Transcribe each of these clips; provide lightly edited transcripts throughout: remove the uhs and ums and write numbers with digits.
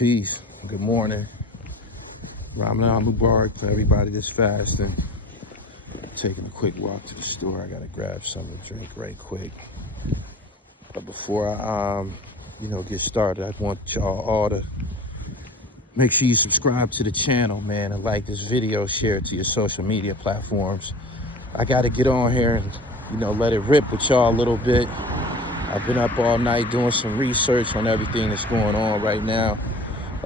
Peace. Good morning. Ramadan Mubarak for everybody that's fasting. Taking a quick walk to the store. I gotta grab something to drink right quick. But before I get started, I want y'all all to make sure you subscribe to the channel, man, and like this video, share it to your social media platforms. I gotta get on here and let it rip with y'all a little bit. I've been up all night doing some research on everything that's going on right now.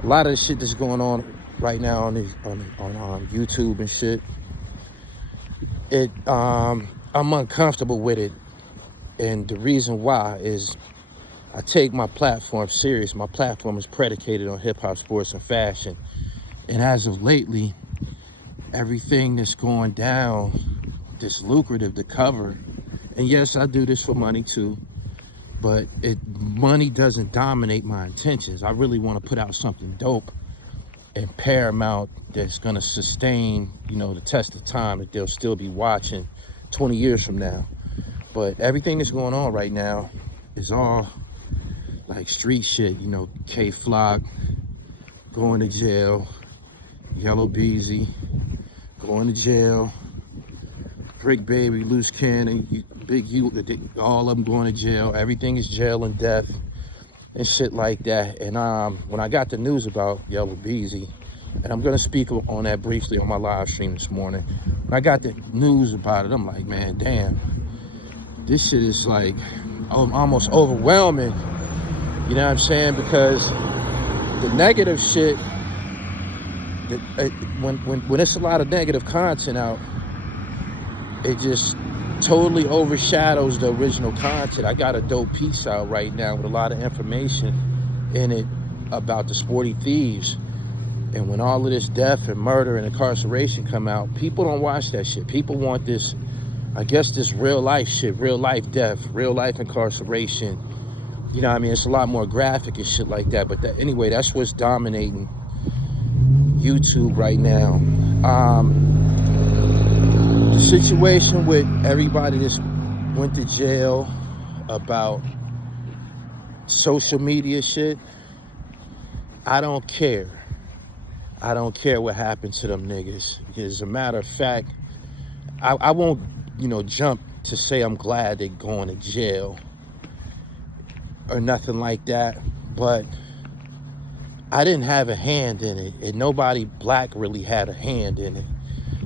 A lot of the shit that's going on right now on YouTube and shit. I'm uncomfortable with it, and the reason why is I take my platform serious. My platform is predicated on hip hop, sports, and fashion. And as of lately, everything that's going down, that's lucrative to cover. And yes, I do this for money too, but money doesn't dominate my intentions. I really want to put out something dope and paramount that's gonna sustain, the test of time, that they'll still be watching 20 years from now. But everything that's going on right now is all like street shit, K-Flock going to jail, Yellow Beezy going to jail, Bricc Baby, Luce Cannon, Big U, all of them going to jail. Everything is jail and death and shit like that. And when I got the news about Yellow Beezy, and I'm gonna speak on that briefly on my live stream this morning. When I got the news about it, I'm like, man, damn, this shit is like almost overwhelming. You know what I'm saying? Because the negative shit, when it's a lot of negative content out, it just totally overshadows the original content. I got a dope piece out right now with a lot of information in it about the sporty thieves. And when all of this death and murder and incarceration come out, people don't watch that shit. People want this, I guess, this real life shit, real life death, real life incarceration. You know what I mean? It's a lot more graphic and shit like that. But anyway, that's what's dominating YouTube right now. The situation with everybody that went to jail about social media shit, I don't care. I don't care what happened to them niggas. As a matter of fact, I won't, jump to say I'm glad they're going to jail or nothing like that, but I didn't have a hand in it, and nobody black really had a hand in it.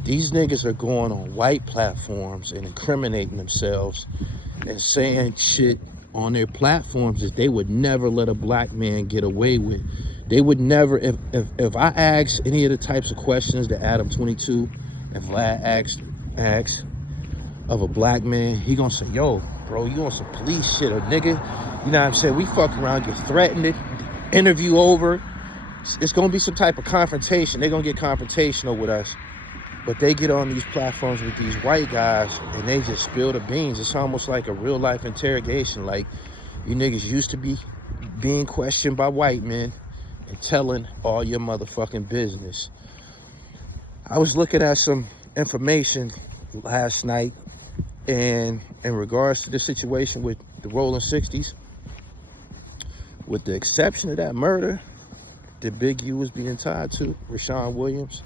These niggas are going on white platforms and incriminating themselves and saying shit on their platforms that they would never let a black man get away with. They would never, if I ask any of the types of questions that Adam 22 and Vlad asks of a black man, he gonna say, yo, bro, you on some police shit, or nigga, you know what I'm saying? We fuck around, get threatened, interview over. It's gonna be some type of confrontation. They're gonna get confrontational with us. But they get on these platforms with these white guys and they just spill the beans. It's almost like a real life interrogation. Like, you niggas used to be being questioned by white men and telling all your motherfucking business. I was looking at some information last night, and in regards to the situation with the rolling 60's, with the exception of that murder that Big U was being tied to, Rashawn Williams,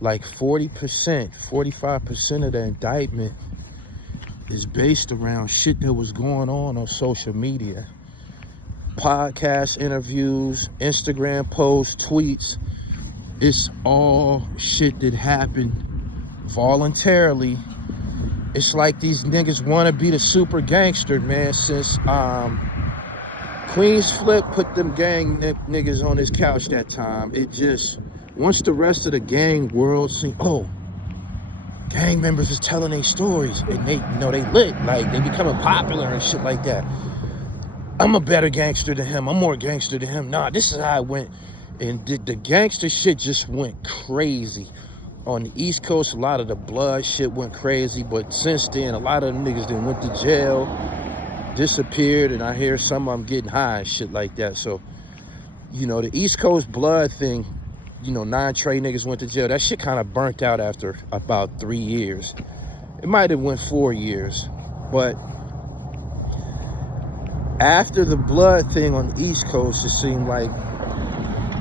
like 40%, 45% of the indictment is based around shit that was going on social media. Podcast interviews, Instagram posts, tweets. It's all shit that happened voluntarily. It's like these niggas want to be the super gangster, man. Since Queens Flip put them gang niggas on his couch that time, it just, once the rest of the gang world see, oh, gang members is telling their stories and they lit, like they becoming popular and shit like that. I'm a better gangster than him. I'm more gangster than him. Nah, this is how it went. And the gangster shit just went crazy. On the East Coast, a lot of the blood shit went crazy. But since then, a lot of them niggas then went to jail, disappeared, and I hear some of them getting high and shit like that. So, the East Coast blood thing, 9 Trey niggas went to jail. That shit kind of burnt out after about 3 years. It might have went 4 years. But after the blood thing on the East Coast, it seemed like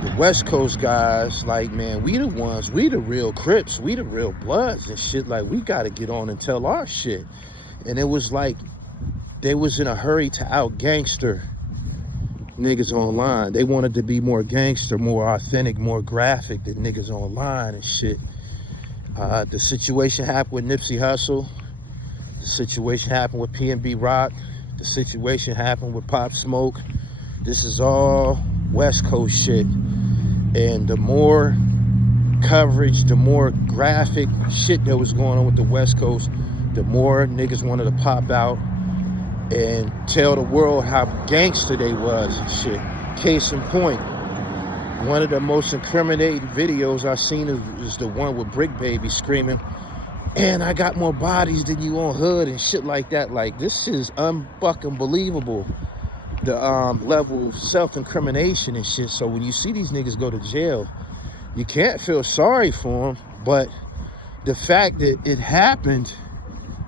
the West Coast guys, like, man, we the ones, we the real Crips, we the real Bloods and shit. Like, we got to get on and tell our shit. And it was like they was in a hurry to out gangster niggas online. They wanted to be more gangster, more authentic, more graphic than niggas online and shit. The situation happened with Nipsey Hussle. The situation happened with P&B Rock. The situation happened with Pop Smoke. This is all West Coast shit. And the more coverage, the more graphic shit that was going on with the West Coast, the more niggas wanted to pop out and tell the world how gangster they was and shit. Case in point, one of the most incriminating videos I seen is the one with Bricc Baby screaming, "And I got more bodies than you on hood," and shit like that. Like, this is unfucking believable. The level of self-incrimination and shit. So when you see these niggas go to jail, you can't feel sorry for them, but the fact that it happened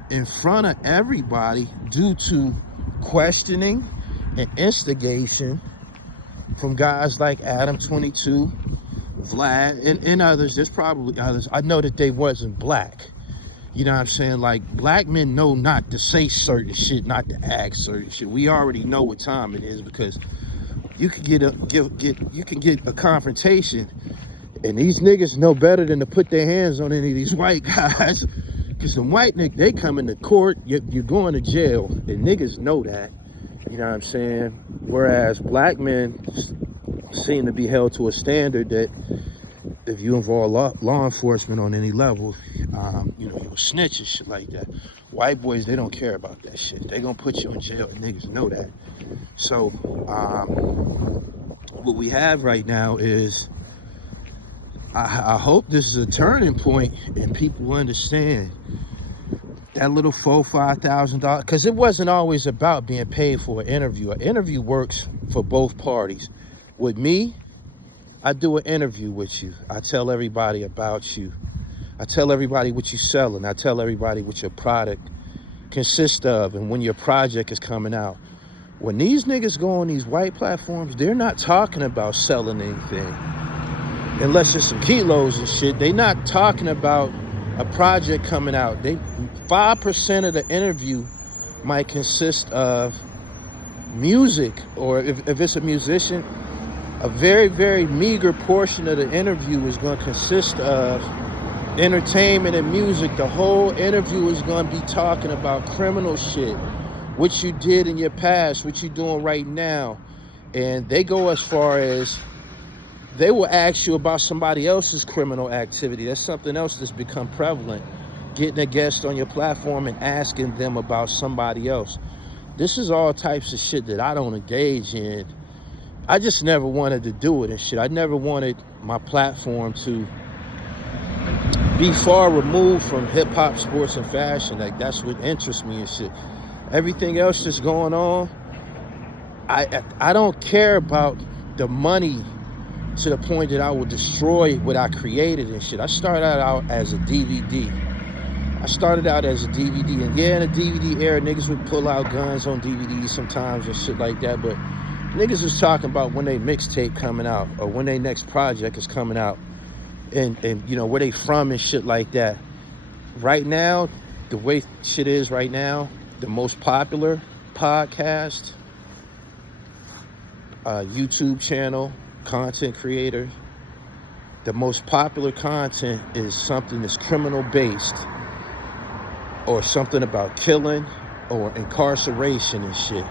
in front of everybody due to questioning and instigation from guys like Adam 22, Vlad, and others. There's probably others. I know that they wasn't black. You know what I'm saying? Like, black men know not to say certain shit, not to act certain shit. We already know what time it is, because you can get a confrontation, and these niggas know better than to put their hands on any of these white guys. Because some white niggas, they come into court, you're going to jail, and niggas know that. You know what I'm saying? Whereas black men seem to be held to a standard that if you involve law enforcement on any level, you know, you'll snitch and shit like that. White boys, they don't care about that shit. They gonna put you in jail, and niggas know that. So, what we have right now is, I hope this is a turning point and people understand that little $4,000-$5,000, because it wasn't always about being paid for an interview. An interview works for both parties. With me, I do an interview with you. I tell everybody about you. I tell everybody what you're selling. I tell everybody what your product consists of and when your project is coming out. When these niggas go on these white platforms, they're not talking about selling anything. Unless it's some kilos and shit. They're not talking about a project coming out. 5% of the interview might consist of music, or if it's a musician, a very, very meager portion of the interview is going to consist of entertainment and music. The whole interview is going to be talking about criminal shit, what you did in your past, what you're doing right now. And they go as far as they will ask you about somebody else's criminal activity. That's something else that's become prevalent. Getting a guest on your platform and asking them about somebody else. This is all types of shit that I don't engage in. I just never wanted to do it and shit. I never wanted my platform to be far removed from hip-hop, sports, and fashion. Like, that's what interests me and shit. Everything else that's going on, I don't care about the money to the point that I will destroy what I created and shit. I started out as a DVD. And yeah, in the DVD era, niggas would pull out guns on DVDs sometimes and shit like that, but niggas was talking about when they mixtape coming out or when their next project is coming out and you know, where they from and shit like that. Right now, the way shit is right now, the most popular podcast, YouTube channel, content creator, the most popular content is something that's criminal based, or something about killing or incarceration and shit.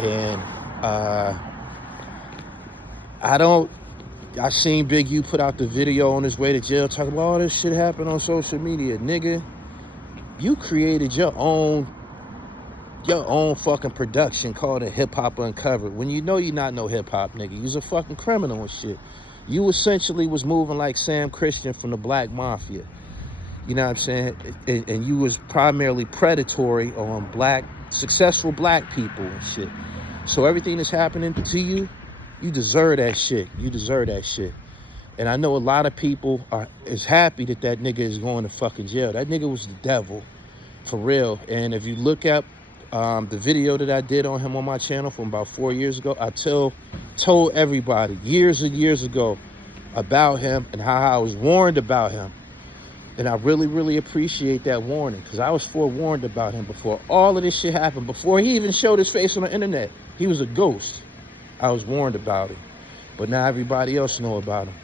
And I seen Big U put out the video on his way to jail talking about all this shit happened on social media. Nigga, you created your own fucking production called a Hip Hop Uncovered. When you know you're not no hip hop nigga, you's a fucking criminal and shit. You essentially was moving like Sam Christian from the Black Mafia. You know what I'm saying? And you was primarily predatory on successful black people and shit. So everything that's happening to you, you deserve that shit. You deserve that shit. And I know a lot of people is happy that nigga is going to fucking jail. That nigga was the devil, for real. And if you look up the video that I did on him on my channel from about 4 years ago, I tell told everybody years and years ago about him and how I was warned about him. And I really, really appreciate that warning, because I was forewarned about him before all of this shit happened. Before he even showed his face on the internet, he was a ghost. I was warned about it. But now everybody else know about him.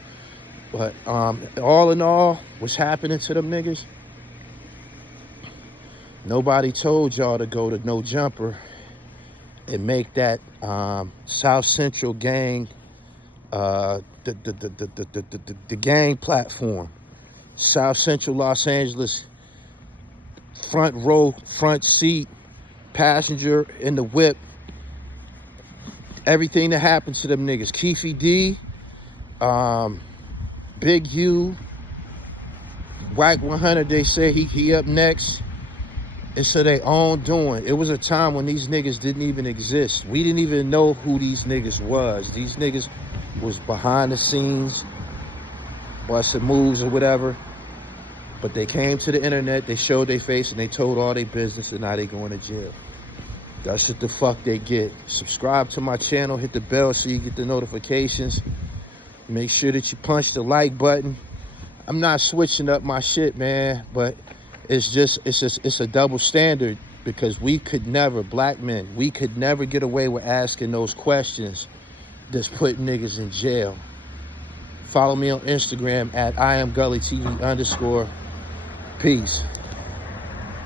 But all in all, what's happening to them niggas? Nobody told y'all to go to No Jumper and make that South Central gang the gang platform. South Central Los Angeles, front row, front seat, passenger in the whip. Everything that happened to them niggas. Keefy D, Big U, Whack 100, they say he up next. It's so they own doing. It was a time when these niggas didn't even exist. We didn't even know who these niggas was. These niggas was behind the scenes, busting moves or whatever. But they came to the internet, they showed their face, and they told all their business, and now they going to jail. That's what the fuck they get. Subscribe to my channel, hit the bell so you get the notifications. Make sure that you punch the like button. I'm not switching up my shit, man, but it's a double standard, because we could never, black men, we could never get away with asking those questions that's putting niggas in jail. Follow me on Instagram at IamGullyTV_. Peace.